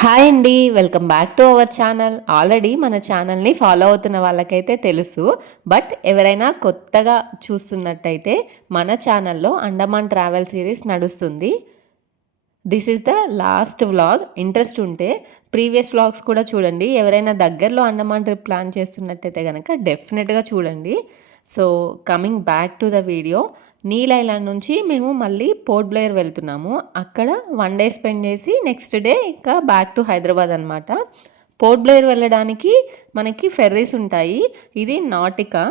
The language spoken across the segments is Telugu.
హాయ్ అండి, welcome back to our channel. Already మన ఛానల్ని ఫాలో అవుతున్న వాళ్ళకైతే తెలుసు. బట్ ఎవరైనా కొత్తగా చూస్తున్నట్టయితే మన ఛానల్లో అండమాన్ ట్రావెల్ సిరీస్ నడుస్తుంది. This is the last vlog. Interest ఉంటే ప్రీవియస్ వ్లాగ్స్ కూడా చూడండి. ఎవరైనా దగ్గరలో అండమాన్ ట్రిప్ ప్లాన్ చేస్తున్నట్టయితే కనుక డెఫినెట్గా చూడండి. So coming back to the video, Neil Island నుంచి మేము మళ్ళీ పోర్ట్ బ్లేయర్ వెళ్తున్నాము. అక్కడ 1 డే స్పెండ్ చేసి నెక్స్ట్ డే ఇంకా బ్యాక్ టు హైదరాబాద్ అనమాట. పోర్ట్ బ్లేయర్ వెళ్ళడానికి మనకి ఫెర్రీస్ ఉంటాయి. ఇది నాటికా.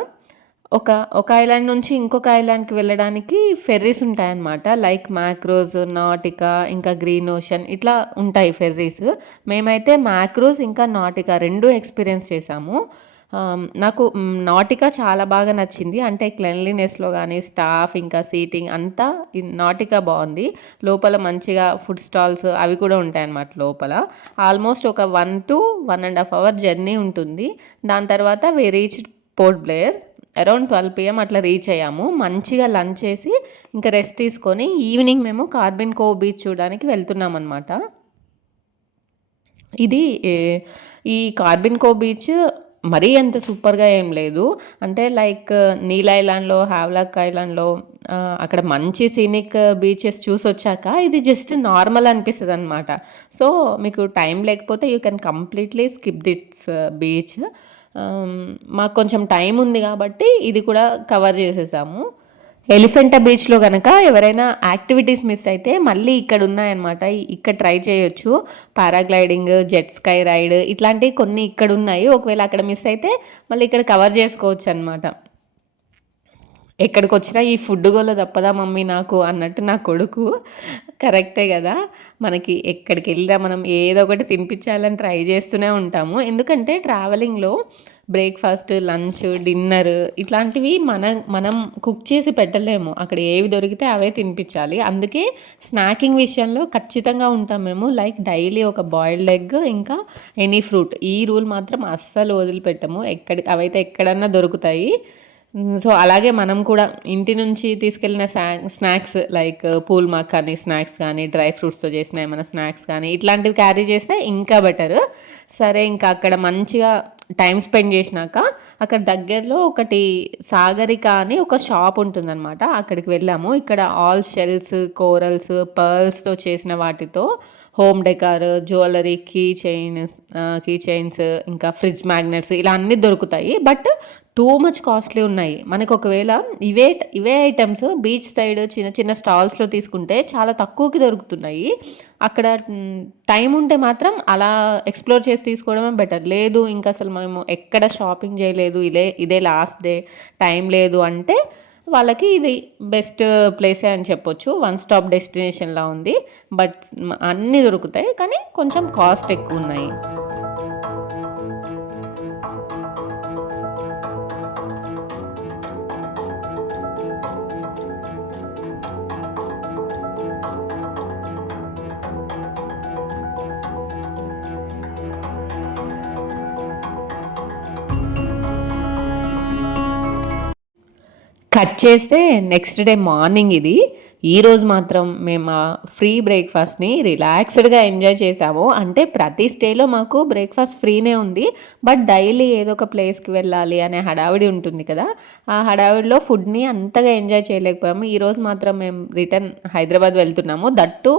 ఒక ఐలాండ్ నుంచి ఇంకొక ఐలాండ్కి వెళ్ళడానికి ఫెర్రీస్ ఉంటాయన్నమాట. లైక్ మ్యాక్రోజ్, నాటికా, ఇంకా గ్రీన్ ఓషన్ ఇట్లా ఉంటాయి ఫెర్రీస్. మేమైతే మ్యాక్రోజ్ ఇంకా నాటికా రెండు ఎక్స్పీరియన్స్ చేసాము. నాకు నాటికా చాలా బాగా నచ్చింది. అంటే క్లెన్లీనెస్లో కానీ స్టాఫ్ ఇంకా సీటింగ్ అంతా నాటికా బాగుంది. లోపల మంచిగా ఫుడ్ స్టాల్స్ అవి కూడా ఉంటాయన్నమాట. లోపల ఆల్మోస్ట్ ఒక 1 to 1.5 hour జర్నీ ఉంటుంది. దాని తర్వాత we reach Port Blair around 12 PM అట్లా రీచ్ అయ్యాము. మంచిగా లంచ్ చేసి ఇంకా రెస్ట్ తీసుకొని ఈవినింగ్ మేము కార్బిన్ కోవ్ బీచ్ చూడడానికి వెళ్తున్నాం అనమాట. ఇది ఈ కార్బిన్ కోవ్ బీచ్ మరీ అంత సూపర్గా ఏం లేదు. అంటే లైక్ నీల్ ఐలాండ్లో, హ్యావ్లాక్ ఐలాండ్లో అక్కడ మంచి సీనిక్ బీచెస్ చూసొచ్చాక ఇది జస్ట్ నార్మల్ అనిపిస్తుంది అనమాట. సో మీకు టైం లేకపోతే you can completely skip this beach. మాకు కొంచెం టైం ఉంది కాబట్టి ఇది కూడా కవర్ చేసేసాము. ఎలిఫెంటా బీచ్లో కనుక ఎవరైనా యాక్టివిటీస్ మిస్ అయితే మళ్ళీ ఇక్కడ ఉన్నాయన్నమాట. ఇక్కడ ట్రై చేయొచ్చు. పారాగ్లైడింగ్, జెట్ స్కై రైడ్ ఇట్లాంటివి కొన్ని ఇక్కడ ఉన్నాయి. ఒకవేళ అక్కడ మిస్ అయితే మళ్ళీ ఇక్కడ కవర్ చేసుకోవచ్చు అనమాట. ఎక్కడికి వచ్చినా ఈ ఫుడ్ గోల తప్పదా మమ్మీ నాకు అన్నట్టు నా కొడుకు. కరెక్టే కదా, మనకి ఎక్కడికి వెళ్ళినా మనం ఏదో ఒకటి తినిపించాలని ట్రై చేస్తూనే ఉంటాము. ఎందుకంటే ట్రావెలింగ్లో బ్రేక్ఫాస్ట్, లంచ్, డిన్నర్ ఇట్లాంటివి మనం కుక్ చేసి పెట్టలేము. అక్కడ ఏవి దొరికితే అవే తినిపించాలి. అందుకే స్నాకింగ్ విషయంలో ఖచ్చితంగా ఉంటాం మేము. లైక్ డైలీ ఒక బాయిల్డ్ ఎగ్ ఇంకా ఎనీ ఫ్రూట్, ఈ రూల్ మాత్రం అస్సలు వదిలిపెట్టము. అవైతే ఎక్కడన్నా దొరుకుతాయి. సో అలాగే మనం కూడా ఇంటి నుంచి తీసుకెళ్ళిన స్నాక్స్ లైక్ పూల్ మాక్ కానీ స్నాక్స్ కానీ డ్రై ఫ్రూట్స్తో చేసిన ఏమైనా స్నాక్స్ కానీ ఇట్లాంటివి క్యారీ చేస్తే ఇంకా బెటర్. సరే, ఇంకా అక్కడ మంచిగా టైం స్పెండ్ చేసినాక అక్కడ దగ్గరలో ఒకటి సాగరిక అని ఒక షాప్ ఉంటుందన్నమాట. అక్కడికి వెళ్ళాము. ఇక్కడ ఆల్ షెల్స్, కోరల్స్, పర్ల్స్తో చేసిన వాటితో home decor, jewellery, key chains ఇంకా ఫ్రిడ్జ్ మ్యాగ్నెట్స్ ఇలా అన్నీ దొరుకుతాయి. బట్ టూ మచ్ కాస్ట్లీ ఉన్నాయి. మనకు ఒకవేళ ఇవే ఐటమ్స్ బీచ్ సైడ్ చిన్న చిన్న స్టాల్స్లో తీసుకుంటే చాలా తక్కువకి దొరుకుతున్నాయి. అక్కడ టైం ఉంటే మాత్రం అలా ఎక్స్ప్లోర్ చేసి తీసుకోవడమే బెటర్. లేదు ఇంకా అసలు మేము ఎక్కడ షాపింగ్ చేయలేదు, ఇదే లాస్ట్ డే, టైం లేదు అంటే వాళ్ళకి ఇది బెస్ట్ ప్లేసే అని చెప్పొచ్చు. 1 stop డెస్టినేషన్లా ఉంది. బట్ అన్నీ దొరుకుతాయి కానీ కొంచెం కాస్ట్ ఎక్కువ ఉన్నాయి. కట్ చేస్తే నెక్స్ట్ డే మార్నింగ్ ఇది. ఈరోజు మాత్రం మేము ఫ్రీ బ్రేక్ఫాస్ట్ని రిలాక్స్డ్గా ఎంజాయ్ చేసాము. అంటే ప్రతి స్టేలో మాకు బ్రేక్ఫాస్ట్ ఫ్రీనే ఉంది. బట్ డైలీ ఏదో ఒక ప్లేస్కి వెళ్ళాలి అనే హడావిడి ఉంటుంది కదా, ఆ హడావిడిలో ఫుడ్ని అంతగా ఎంజాయ్ చేయలేకపోయాము. ఈరోజు మాత్రం మేము రిటర్న్ హైదరాబాద్ వెళ్తున్నాము. దట్టు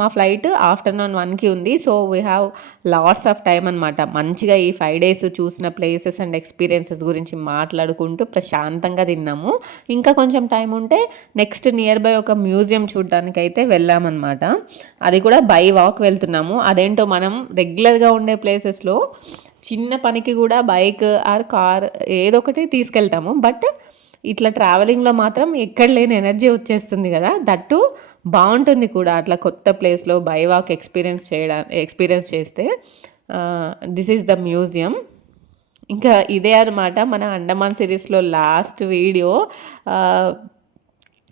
మా ఫ్లైట్ ఆఫ్టర్నూన్ 1కి ఉంది. So we have lots of time అనమాట. మంచిగా ఈ 5 days చూసిన ప్లేసెస్ అండ్ ఎక్స్పీరియన్సెస్ గురించి మాట్లాడుకుంటూ ప్రశాంతంగా తిన్నాము. ఇంకా కొంచెం టైం ఉంటే నెక్స్ట్ నియర్ బై ఒక మ్యూజియం చూడడానికి అయితే వెళ్ళామన్నమాట. అది కూడా బై వాక్ వెళ్తున్నాము. అదేంటో మనం రెగ్యులర్గా ఉండే ప్లేసెస్లో చిన్న పనికి కూడా బైక్ ఆర్ కార్ ఏదో ఒకటి తీసుకెళ్తాము. బట్ ఇట్లా ట్రావెలింగ్లో మాత్రం ఎక్కడ లేని ఎనర్జీ వచ్చేస్తుంది కదా. దట్టు బాగుంటుంది కూడా అట్లా కొత్త ప్లేస్లో బై వాక్ ఎక్స్పీరియన్స్ చేస్తే. This is the museum. ఇంకా ఇదే అనమాట మన అండమాన్ సిరీస్లో లాస్ట్ వీడియో.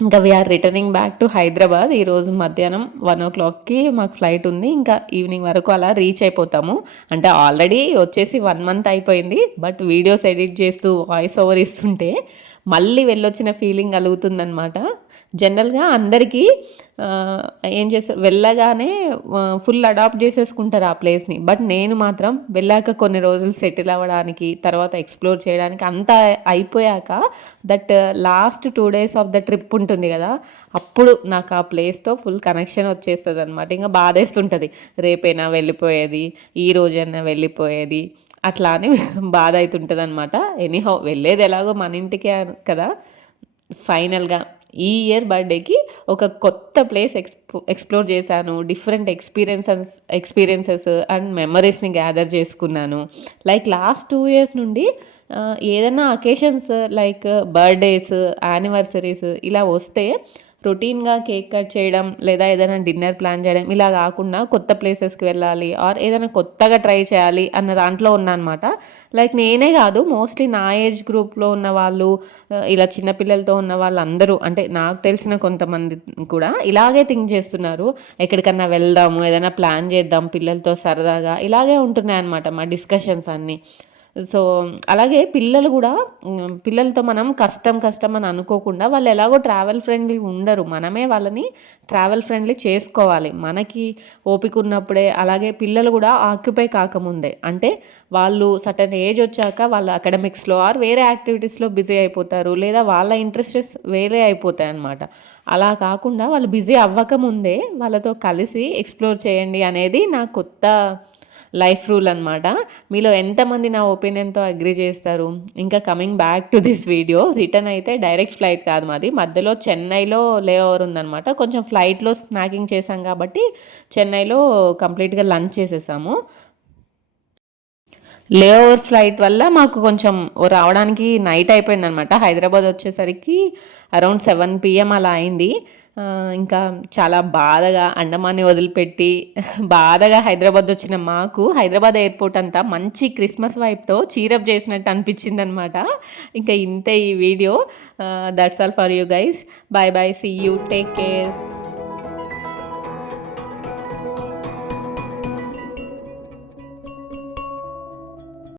ఇంకా we are returning back to Hyderabad. ఈరోజు మధ్యాహ్నం 1 o'clockకి మాకు ఫ్లైట్ ఉంది. ఇంకా ఈవినింగ్ వరకు అలా రీచ్ అయిపోతాము. అంటే ఆల్రెడీ వచ్చేసి 1 month అయిపోయింది. బట్ వీడియోస్ ఎడిట్ చేస్తూ వాయిస్ ఓవర్ ఇస్తుంటే మళ్ళీ వెళ్ళొచ్చిన ఫీలింగ్ కలుగుతుందనమాట. జనరల్గా అందరికీ ఏం చేస్తారు, వెళ్ళగానే ఫుల్ అడాప్ట్ చేసేసుకుంటారు ఆ ప్లేస్ని. బట్ నేను మాత్రం వెళ్ళాక కొన్ని రోజులు సెటిల్ అవ్వడానికి, తర్వాత ఎక్స్ప్లోర్ చేయడానికి అంతా అయిపోయాక that last 2 days of the trip ఉంటుంది కదా, అప్పుడు నాకు ఆ ప్లేస్తో ఫుల్ కనెక్షన్ వచ్చేస్తుంది అనమాట. ఇంకా బాధేస్తుంటుంది, రేపైనా వెళ్ళిపోయేది, ఈ రోజైనా వెళ్ళిపోయేది, అట్లా అని బాధ అవుతుంటుంది అనమాట. ఎనీహౌ వెళ్ళేది ఎలాగో మన ఇంటికే కదా. ఫైనల్గా ఈ ఇయర్ బర్త్డేకి ఒక కొత్త ప్లేస్ ఎక్స్ప్లోర్ చేశాను. డిఫరెంట్ ఎక్స్పీరియన్సెస్ అండ్ మెమరీస్ని గ్యాదర్ చేసుకున్నాను. లైక్ లాస్ట్ 2 years నుండి ఏదైనా అకేషన్స్ లైక్ బర్త్డేస్, యానివర్సరీస్ ఇలా వస్తే రొటీన్గా కేక్ కట్ చేయడం లేదా ఏదైనా డిన్నర్ ప్లాన్ చేయడం ఇలా కాకుండా కొత్త ప్లేసెస్కి వెళ్ళాలి ఆర్ ఏదైనా కొత్తగా ట్రై చేయాలి అన్న దాంట్లో ఉన్నా అనమాట. లైక్ నేనే కాదు, మోస్ట్లీ నా ఏజ్ గ్రూప్లో ఉన్న వాళ్ళు, ఇలా చిన్నపిల్లలతో ఉన్న వాళ్ళందరూ, అంటే నాకు తెలిసిన కొంతమంది కూడా ఇలాగే థింక్ చేస్తున్నారు. ఎక్కడికన్నా వెళ్దాము, ఏదైనా ప్లాన్ చేద్దాం పిల్లలతో సరదాగా, ఇలాగే ఉంటున్నాయి అన్నమాట మా డిస్కషన్స్ అన్నీ. సో అలాగే పిల్లలు కూడా, పిల్లలతో మనం కష్టం అని అనుకోకుండా, వాళ్ళు ఎలాగో ట్రావెల్ ఫ్రెండ్లీ ఉండరు, మనమే వాళ్ళని ట్రావెల్ ఫ్రెండ్లీ చేసుకోవాలి మనకి ఓపిక ఉన్నప్పుడే. అలాగే పిల్లలు కూడా ఆక్యుపై కాకముందే, అంటే వాళ్ళు సర్టన్ ఏజ్ వచ్చాక వాళ్ళ అకాడమిక్స్లో ఆర్ వేరే యాక్టివిటీస్లో బిజీ అయిపోతారు, లేదా వాళ్ళ ఇంట్రెస్టెస్ వేరే అయిపోతాయి అన్నమాట. అలా కాకుండా వాళ్ళు బిజీ అవ్వకముందే వాళ్ళతో కలిసి ఎక్స్ప్లోర్ చేయండి అనేది నా కొత్త లైఫ్ రూల్ అనమాట. మీలో ఎంతమంది నా ఒపీనియన్తో అగ్రీ చేస్తారు? ఇంకా coming back to this video, return అయితే డైరెక్ట్ ఫ్లైట్ కాదు మాది, మధ్యలో చెన్నైలో లే ఓవర్ ఉందనమాట. కొంచెం ఫ్లైట్లో స్నాకింగ్ చేసాం కాబట్టి చెన్నైలో కంప్లీట్గా లంచ్ చేసేసాము. లే ఓవర్ ఫ్లైట్ వల్ల మాకు కొంచెం రావడానికి నైట్ అయిపోయింది అనమాట. హైదరాబాద్ వచ్చేసరికి అరౌండ్ 7 PM అలా అయింది. ఇంకా చాలా బాధగా అండమాన్ని వదిలిపెట్టి బాధగా హైదరాబాద్ వచ్చిన మాకు హైదరాబాద్ ఎయిర్పోర్ట్ అంతా మంచి క్రిస్మస్ వైబ్తో చీరప్ చేసినట్టు అనిపించింది అనమాట. ఇంకా ఇంతే ఈ వీడియో. That's all for you guys. Bye bye, see you, take care.